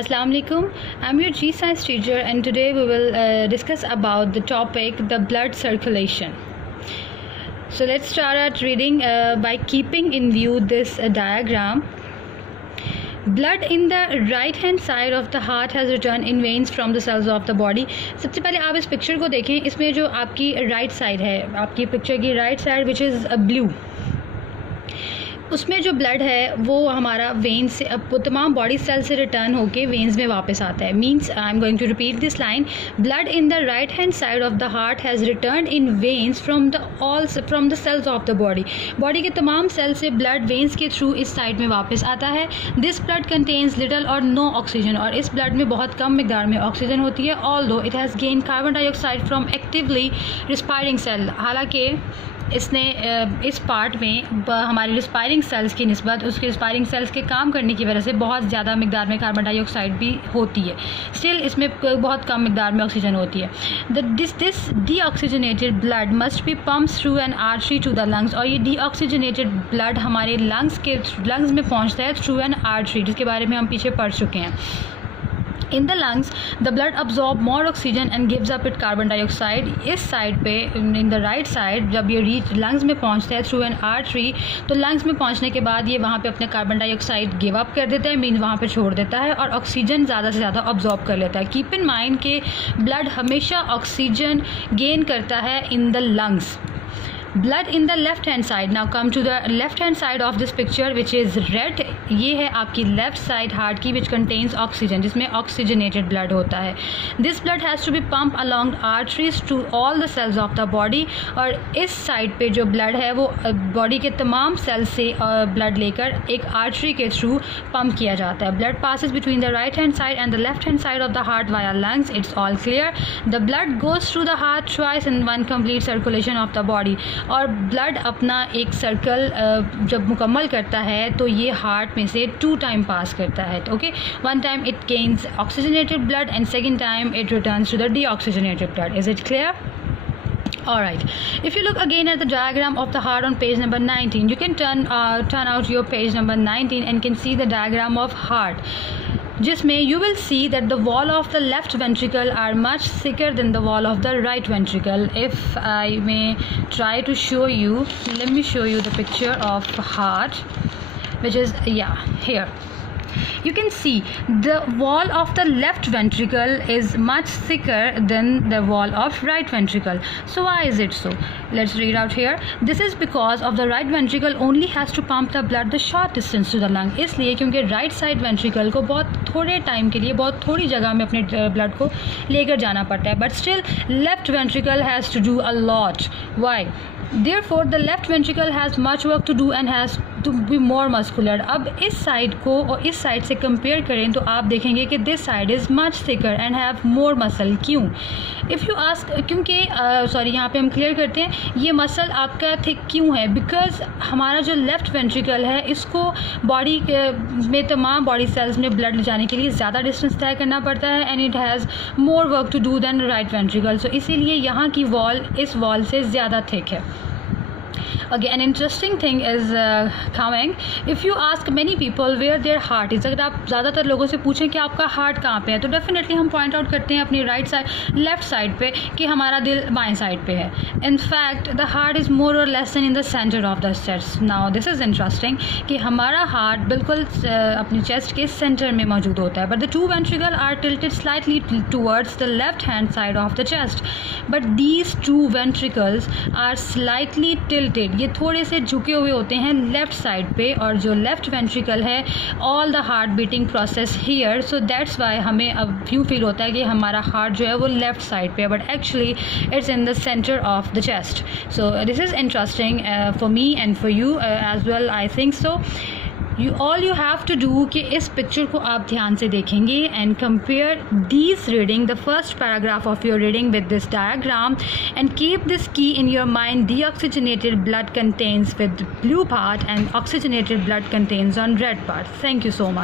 Assalamu alaikum. I'm your G Science teacher, and today we will discuss about the topic the blood circulation. So let's start our reading by keeping in view this diagram. Blood in the right hand side of the heart has returned in veins from the cells of the body. सबसे पहले आप इस picture को देखें. इसमें जो आपकी right side है, आपकी पिक्चर की right side which is blue, उसमें जो ब्लड है वो हमारा वेन्स से अब तमाम बॉडी सेल से रिटर्न होके वेन्स में वापस आता है. Means I am going to repeat this line. Blood in the right hand side of the heart has return in veins from the cells of the body. Body के तमाम cell से blood veins के through इस side में वापस आता है. This blood contains little or no oxygen, और इस ब्लड में बहुत कम मिकदार में ऑक्सीजन होती है. Although it has gain carbon dioxide from actively respiring cell. हालांकि इसने इस पार्ट में हमारी रिस्पायरिंग सेल्स की निस्बत उसके रिस्पायरिंग सेल्स के काम करने की वजह से बहुत ज़्यादा मिकदार में कार्बन डाइऑक्साइड भी होती है. स्टिल इसमें बहुत कम मिकदार में ऑक्सीजन होती है. This deoxygenated blood must be pump through an artery to the lungs. और ये डीऑक्सीजनेटेड ब्लड हमारे लंग्स में पहुँचता है थ्रू एन आर्टरी, जिसके बारे में हम पीछे पढ़ चुके हैं. In the lungs, the blood absorb more oxygen and gives up its carbon dioxide. इस साइड पे in the right side जब ये रीच लंग्स में पहुंचता है through an artery, तो लंग्स में पहुंचने के बाद ये वहाँ पे अपने कार्बन डाइऑक्साइड गिव अप कर देता है, मीन वहाँ पे छोड़ देता है, और ऑक्सीजन ज़्यादा से ज़्यादा ऑब्जॉर्ब कर लेता है. कीप इन माइंड कि ब्लड हमेशा ऑक्सीजन गेन करता है in the lungs. Blood in the left hand side. Now come to the left hand side of this picture which is red. ये है आपकी लेफ्ट साइड हार्ट की which contains oxygen, जिसमें oxygenated blood होता है. This blood has to be pump along arteries to all the cells of the body. और इस side पे जो ब्लड है वो बॉडी के तमाम सेल्स से ब्लड लेकर एक आर्टरी के थ्रू पम्प किया जाता है. Blood passes between the right hand side and the left hand side of the heart via lungs. It's all clear. The blood goes through the heart twice in one complete circulation of the body. और blood अपना एक circle जब मुकम्मल करता है तो ये heart में से 2 टाइम पास करता है. Okay, 1 time it gains oxygenated blood and second time it returns to the deoxygenated blood. Is it clear? Alright, if you look again at the diagram of the heart on page number 19, you can turn out your page number 19 and can see the diagram of heart, जिसमें you will see that the wall of the left ventricle are much thicker than the wall of the right ventricle. If I may try to show you, let me show you the picture of heart, which is here. You can see the wall of the left ventricle is much thicker than the wall of right ventricle. So why is it so? Let's read out here. This is because of the right ventricle only has to pump the blood the short distance to the lung. इसलिए क्योंकि right side ventricle को बहुत थोड़े time के लिए बहुत थोड़ी जगह में अपने ब्लड को लेकर जाना पड़ता है. But still left ventricle has to do a lot. Why? Therefore the left ventricle has much work to do and has to be more muscular. अब इस साइड को और इस साइड से कंपेयर करें तो आप देखेंगे कि this side is much thicker and have more muscle. क्यों? इफ़ यू आस्क, क्योंकि यहाँ पे हम क्लियर करते हैं ये मसल आपका थिक क्यों है. बिकॉज हमारा जो लेफ़्ट वेंट्रिकल है इसको बॉडी में तमाम बॉडी सेल्स में ब्लड ले जाने के लिए ज़्यादा डिस्टेंस तय करना पड़ता है, and it has more work to do than right ventricle. So इसीलिए यहाँ की वॉल इस वॉल से ज़्यादा थिक है. Okay, an interesting thing is coming. If you ask many people where their heart is, अगर आप ज़्यादातर लोगों से पूछें कि आपका हार्ट कहाँ पे है, तो डेफिनेटली हम पॉइंट आउट करते हैं अपनी लेफ़्ट साइड पे कि हमारा दिल बाएं साइड पे है. In fact the heart is more or less than in the centre of the chest. Now this is interesting कि हमारा हार्ट बिल्कुल अपनी चेस्ट के सेंटर में मौजूद होता है. But the 2 ventricle are tilted slightly towards the left hand side of the chest. But these 2 ventricles are slightly tilted. ये थोड़े से झुके हुए होते हैं लेफ़्ट साइड पे, और जो लेफ़्ट वेंट्रिकल है all the heart beating process here. So that's why हमें अब यूँ फील होता है कि हमारा हार्ट जो है वो लेफ़्ट साइड पे है, but actually it's in the centre of the chest. So this is interesting for me and for you as well, I think so. All you have to do कि इस picture को आप ध्यान से देखेंगे and compare these reading the first paragraph of your reading with this diagram and keep this key in your mind. Deoxygenated blood contains with blue part and oxygenated blood contains on red part. Thank you so much.